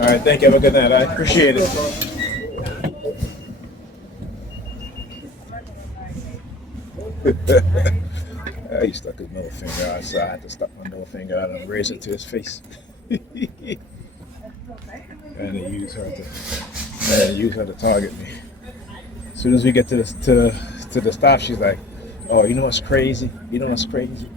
All right, thank you. Have a good night. I appreciate it. He stuck his middle finger out, so I had to stuck my middle finger out and raise it to his face. And he used her to target me. As soon as we get to the stop, she's like, "Oh, you know what's crazy? You know what's crazy?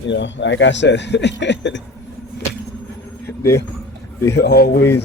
You know, like I said, they always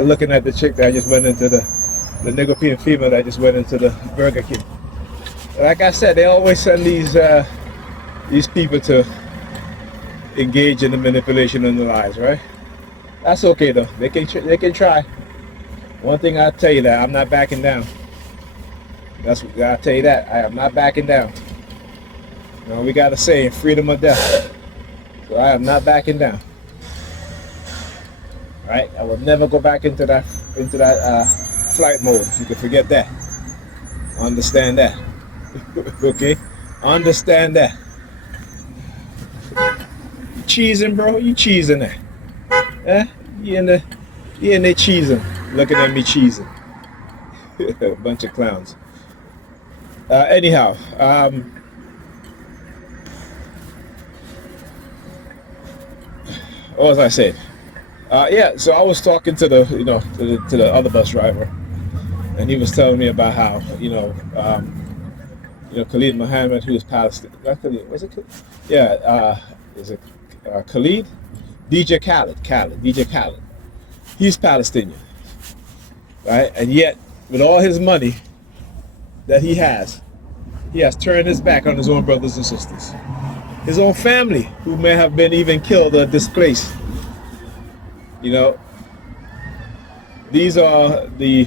looking at the chick that I just went into the Nigerian female that just went into the Burger King. Like I said, they always send these people to engage in the manipulation of the lives, right? That's okay though. They can try. One thing I'll tell you that I'm not backing down. I'll tell you that I am not backing down. You know, we got a saying, freedom or death. So I am not backing down. Right? I will never go back into that flight mode. You can forget that. Understand that. Okay? Understand that. You cheesing, bro? You cheesing that? Eh? You in there cheesing. Looking at me cheesing. A bunch of clowns. Anyhow, what was I saying? Yeah, so I was talking to the to the other bus driver, and he was telling me about how Khalid Muhammad, who is Palestinian. Was it Khalid? Yeah, is it Khalid? DJ Khaled. He's Palestinian, right? And yet, with all his money that he has turned his back on his own brothers and sisters, his own family, who may have been even killed or displaced. You know, these are the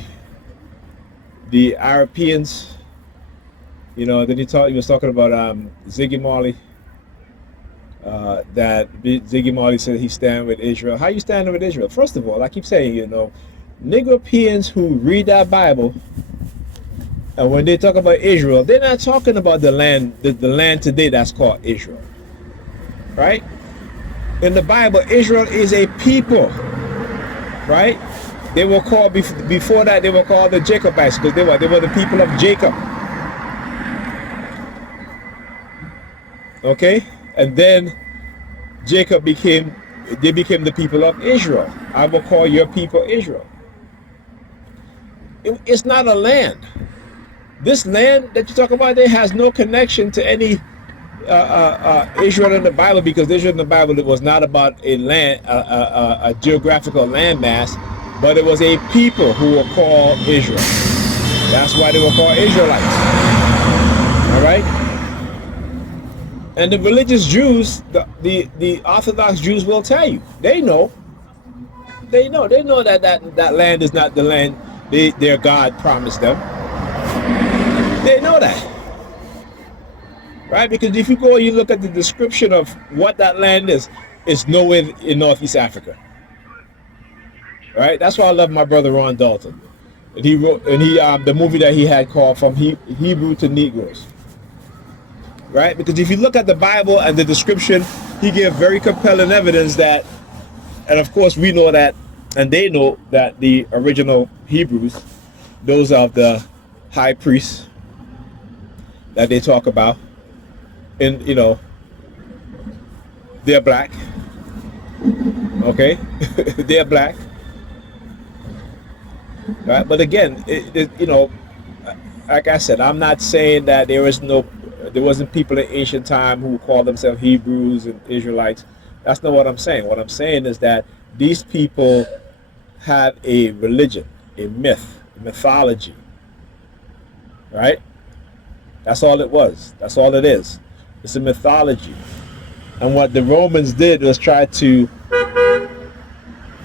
Europeans. You know, then he was talking about Ziggy Marley. That Ziggy Marley said he stand with Israel. How you standing with Israel? First of all, I keep saying, Negropeans who read that Bible, and when they talk about Israel, they're not talking about the land today that's called Israel, right? In the Bible, Israel is a people, right? They were called before that. They were called the Jacobites because they were the people of Jacob. Okay, and then Jacob became the people of Israel. I will call your people Israel. It's not a land. This land that you talk about there has no connection to any Israel in the Bible, because Israel in the Bible, it was not about a land, a geographical landmass, but it was a people who were called Israel. That's why they were called Israelites. All right. And the religious Jews, the Orthodox Jews will tell you, they know that land is not the land their God promised them. They know that. Right? Because if you go and you look at the description of what that land is, it's nowhere in Northeast Africa. Right? That's why I love my brother Ron Dalton. And he wrote, the movie that he had called From Hebrew to Negroes. Right? Because if you look at the Bible and the description, he gave very compelling evidence that, and of course we know that, and they know that the original Hebrews, those of the high priests that they talk about, and they're black. Okay, they're black. Right? But again, like I said, I'm not saying that there wasn't people in ancient time who called themselves Hebrews and Israelites. That's not what I'm saying. What I'm saying is that these people have a religion, a mythology. Right? That's all it was. That's all it is. It's a mythology. And what the Romans did was try to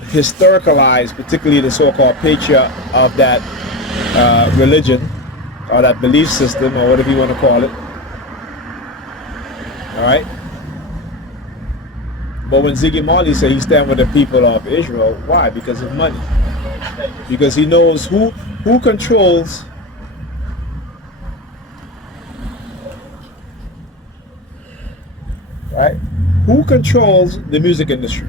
historicalize, particularly the so-called patriarch of that religion, or that belief system, or whatever you want to call it. All right? But when Ziggy Marley said he stand with the people of Israel, why? Because of money. Because he knows who controls right? Who controls the music industry?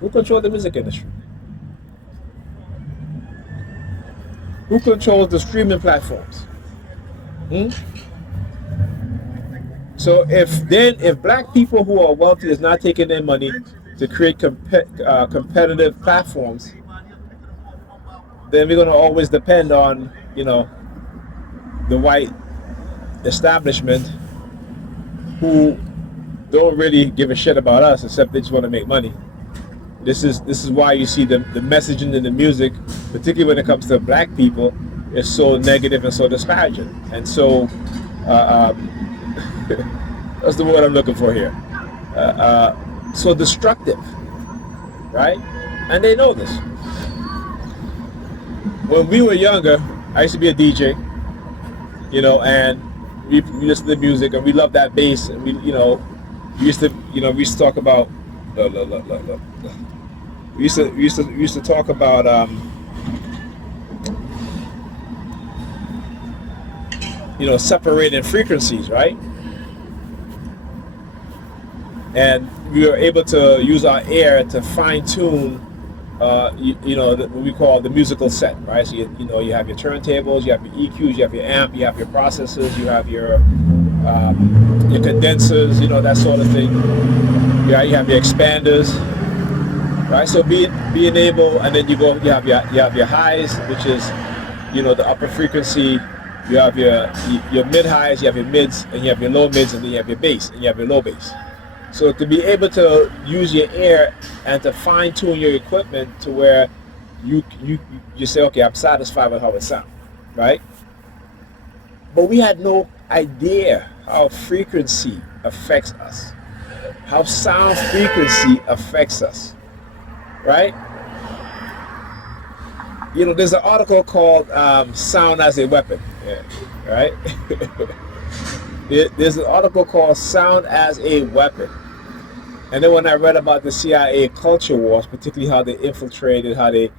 Who controls the music industry? Who controls the streaming platforms? Hmm? So if black people who are wealthy is not taking their money to create competitive platforms, then we're going to always depend on the white establishment who don't really give a shit about us except they just want to make money. This is why you see the messaging in the music, particularly when it comes to black people, is so negative and so disparaging and so that's the word I'm looking for here. So destructive, right? And they know this. When we were younger, I used to be a DJ, and we listened to music and we loved that bass, and we used to talk about we used to talk about separating frequencies, right? And we were able to use our ear to fine tune, what we call the musical set, right? So you have your turntables, you have your EQs, you have your amp, you have your processors, you have your condensers, that sort of thing. Yeah, you have your expanders, right? So being able, and then you have your highs, which is the upper frequency. You have your mid highs, you have your mids, and you have your low mids, and then you have your bass, and you have your low bass. So to be able to use your ear and to fine tune your equipment to where you say, okay, I'm satisfied with how it sounds, right? But we had no idea how frequency affects us, how sound frequency affects us, right? There's an article called "Sound as a Weapon," right? There's an article called "Sound as a Weapon." And then when I read about the CIA culture wars, particularly how they infiltrated, how they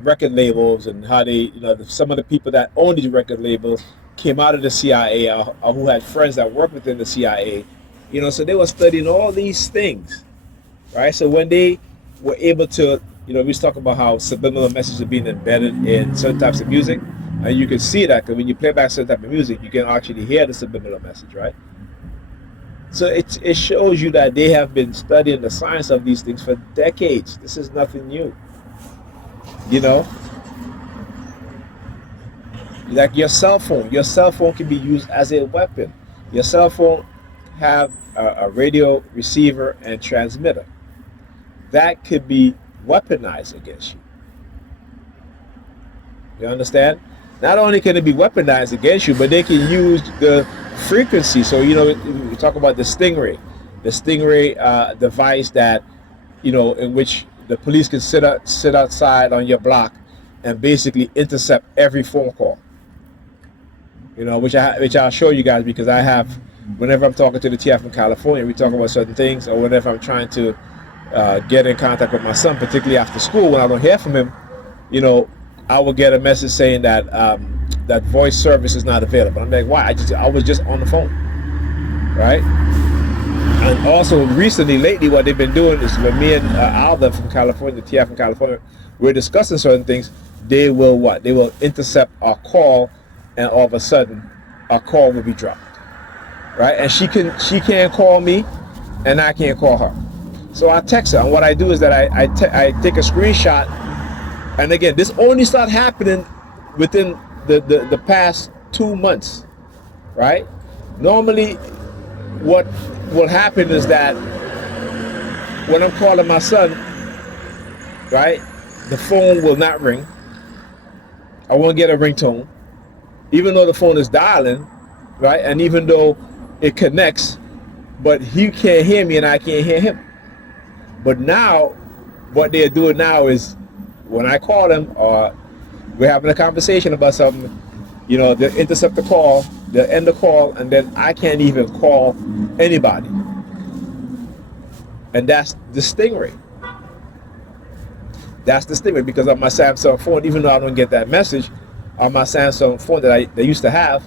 record labels, and how they, some of the people that owned these record labels came out of the CIA or who had friends that worked within the CIA, so they were studying all these things, right? So when they were able to, we was talking about how subliminal messages are being embedded in certain types of music, and you can see that because when you play back certain type of music, you can actually hear the subliminal message, right? So it shows you that they have been studying the science of these things for decades. This is nothing new. Like your cell phone can be used as a weapon. Your cell phone have a radio receiver and transmitter. That could be weaponized against you. You understand? Not only can it be weaponized against you, but they can use the frequency. So we talk about the Stingray device that in which the police can sit outside on your block and basically intercept every phone call. Which I'll show you guys, because I have, whenever I'm talking to the TF from California, we talk about certain things, or whenever I'm trying to get in contact with my son, particularly after school, when I don't hear from him, I will get a message saying that that voice service is not available. I'm like, why? I was just on the phone, right? And also lately, what they've been doing is when me and Alda from California, the TF from California, we're discussing certain things. They will what? They will intercept our call, and all of a sudden, our call will be dropped, right? And she can't call me, and I can't call her. So I text her, and what I do is that I take a screenshot. And again, this only started happening within the past 2 months, right? Normally, what will happen is that when I'm calling my son, right, the phone will not ring. I won't get a ringtone, even though the phone is dialing, right? And even though it connects, but he can't hear me and I can't hear him. But now, what they're doing now is, when I call them or we're having a conversation about something, they'll intercept the call, they'll end the call, and then I can't even call anybody. And that's the Stingray. That's the Stingray, because on my Samsung phone, even though I don't get that message, on my Samsung phone that I used to have,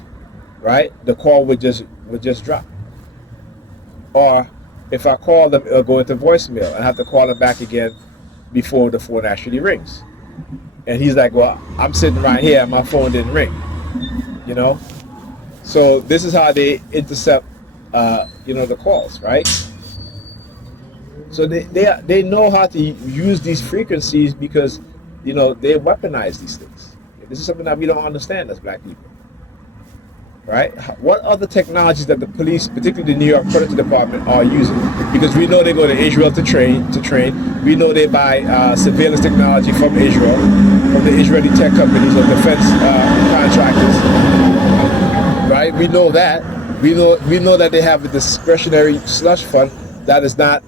right, the call would just drop. or if I call them, it'll go into voicemail, and I have to call them back again before the phone actually rings. And he's like, well, I'm sitting right here and my phone didn't ring, you know? So this is how they intercept, the calls, right? So they know how to use these frequencies because, they weaponize these things. This is something that we don't understand as black people, right? What other technologies that the police, particularly the New York Predator Department, are using? Because we know they go to Israel to train. We know they buy surveillance technology from Israel, from the Israeli tech companies or defense contractors, right? We know that. We know that they have a discretionary slush fund that is not,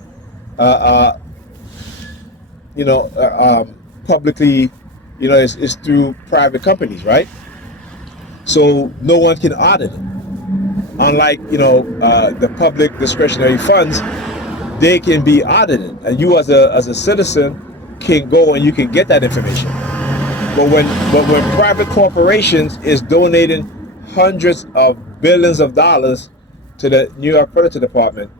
publicly, it's through private companies, right? So no one can audit it. Unlike, the public discretionary funds, they can be audited, and you as a citizen can go and you can get that information. But when private corporations is donating hundreds of billions of dollars to the New York Predator Department,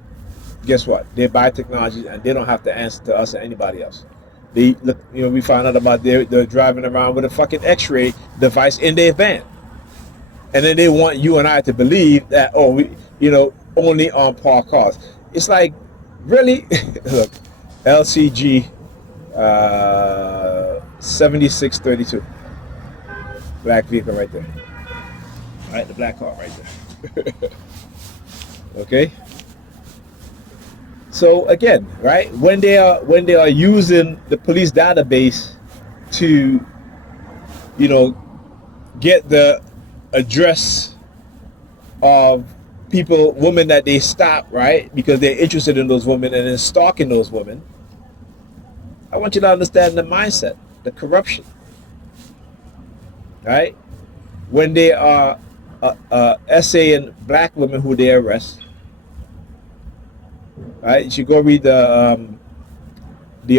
guess what? They buy technology and they don't have to answer to us or anybody else. We found out about they're driving around with a fucking X-ray device in their van. And then they want you and I to believe that, only on parked cars. It's like, really? Look, LCG 7632. Black vehicle right there. All right, the black car right there. Okay? So again, right, when they are using the police database to, get the address of women that they stop, right, because they're interested in those women and then stalking those women, I want you to understand the mindset, the corruption, right? When they are essaying black women who they arrest, right? You should go read the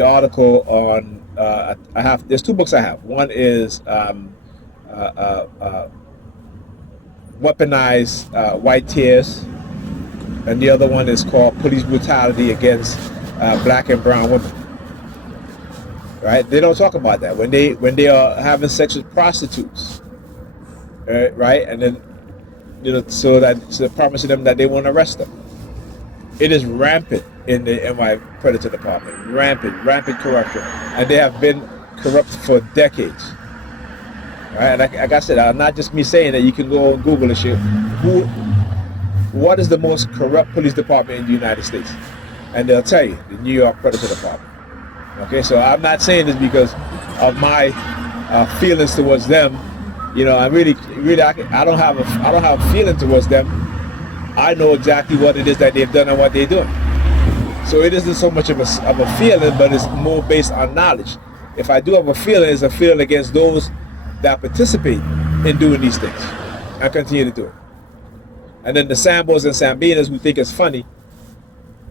article on. There's two books I have. One is Weaponized White Tears, and the other one is called Police Brutality Against Black and Brown Women. Right? They don't talk about that when they are having sex with prostitutes, right? And then so promising them that they won't arrest them. It is rampant in the NY Predator Department. Rampant corruption, and they have been corrupt for decades. Right? And like I said, not just me saying that. You can go on Google and shit. What is the most corrupt police department in the United States? And they'll tell you, the New York Predator Department. Okay, so I'm not saying this because of my feelings towards them. I really, I don't have a feeling towards them. I know exactly what it is that they've done and what they're doing. So it isn't so much of a feeling, but it's more based on knowledge. If I do have a feeling, it's a feeling against those that participate in doing these things and continue to do it. And then the Sambos and Sambinas who think it's funny,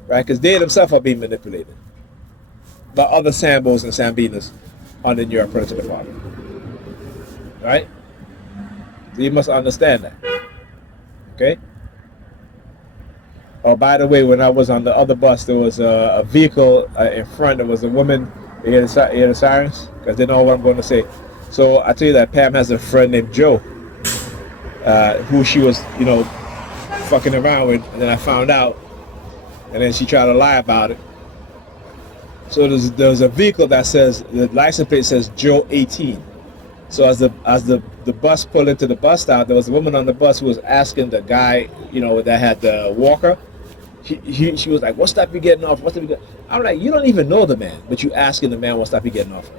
right? Because they themselves are being manipulated by other Sambos and Sambinas on the New York Predator Department, right? So you must understand that, okay? Oh, by the way, when I was on the other bus, there was a vehicle in front. There was a woman. You hear the sirens? Because they know what I'm going to say. So I tell you that Pam has a friend named Joe, who she was, fucking around with, and then I found out, and then she tried to lie about it. So there's a vehicle that says, the license plate says Joe 18. So as the bus pulled into the bus stop, there was a woman on the bus who was asking the guy, that had the walker. She was like, "What stop you getting off? What stop you getting?" I'm like, "You don't even know the man, but you asking the man what stop you getting off,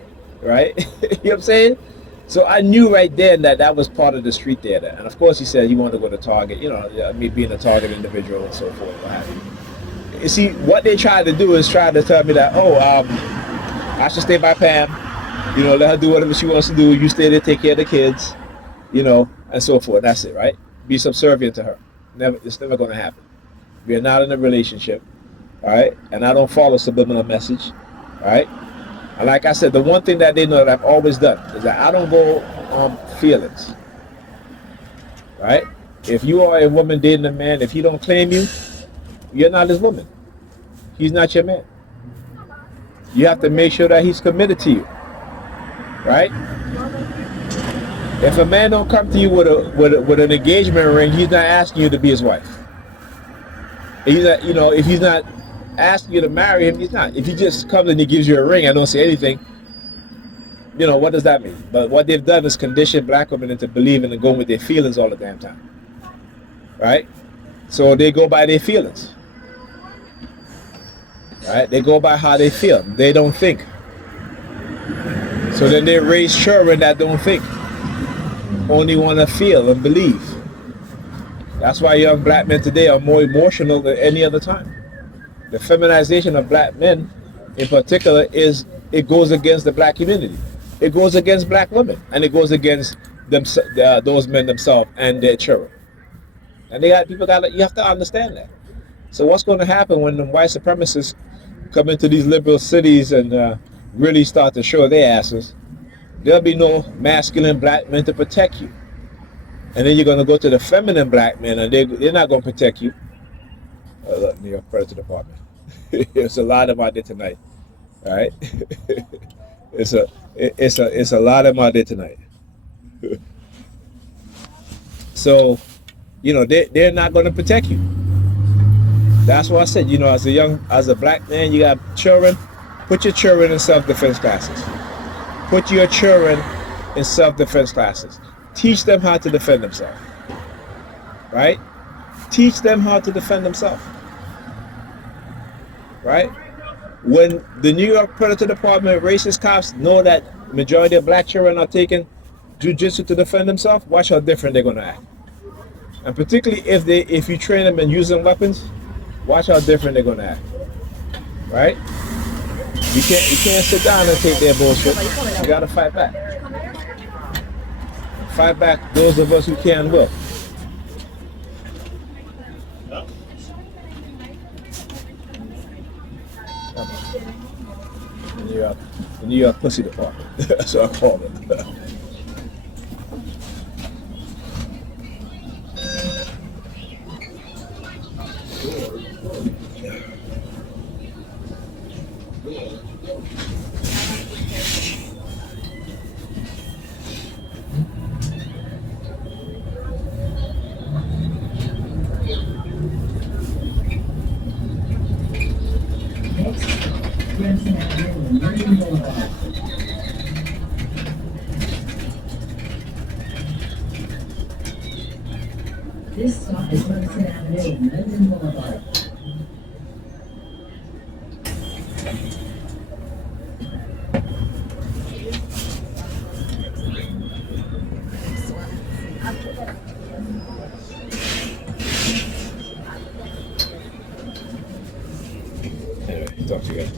right?" You know what I'm saying? So I knew right then that was part of the street theater. And of course, he said he wanted to go to Target. Me being a Target individual and so forth, what have you. You see, what they tried to do is try to tell me that, I should stay by Pam. Let her do whatever she wants to do. You stay there, take care of the kids, and so forth. That's it, right? Be subservient to her. It's never going to happen. We are not in a relationship, all right? And I don't follow subliminal message, all right? And like I said, the one thing that they know that I've always done is that I don't go on feelings, all right? If you are a woman dating a man, if he don't claim you, you're not his woman. He's not your man. You have to make sure that he's committed to you, right? If a man don't come to you with an engagement ring, he's not asking you to be his wife. He's not, if he's not asking you to marry him, he's not. If he just comes and he gives you a ring, I don't say anything. What does that mean? But what they've done is condition black women into believing and going with their feelings all the damn time, right? So they go by their feelings, right? They go by how they feel. They don't think. So then they raise children that don't think, only want to feel and believe. That's why young black men today are more emotional than any other time. The feminization of black men, in particular, it goes against the black community. It goes against black women, and it goes against those men themselves and their children. And you have to understand that. So what's going to happen when the white supremacists come into these liberal cities and really start to show their asses? There'll be no masculine black men to protect you. And then you're going to go to the feminine black men, and they're not going to protect you. Look, New York Predator Department. There's a lot of them out there tonight. All right? It's a lot of them out there tonight. So, they're not going to protect you. That's why I said, as a black man, you got children, put your children in self-defense classes. Put your children in self-defense classes. Teach them how to defend themselves. Right? Teach them how to defend themselves. Right? When the New York Predator Department racist cops know that majority of black children are taking jujitsu to defend themselves, watch how different they're going to act. And particularly if you train them in using weapons, watch how different they're going to act. Right? You can't sit down and take their bullshit. You got to fight back. Fight back, those of us who can will. The New York Pussy Department. That's what I call it. This stop is Ferguson Avenue, London Boulevard. Anyway, talk to you guys.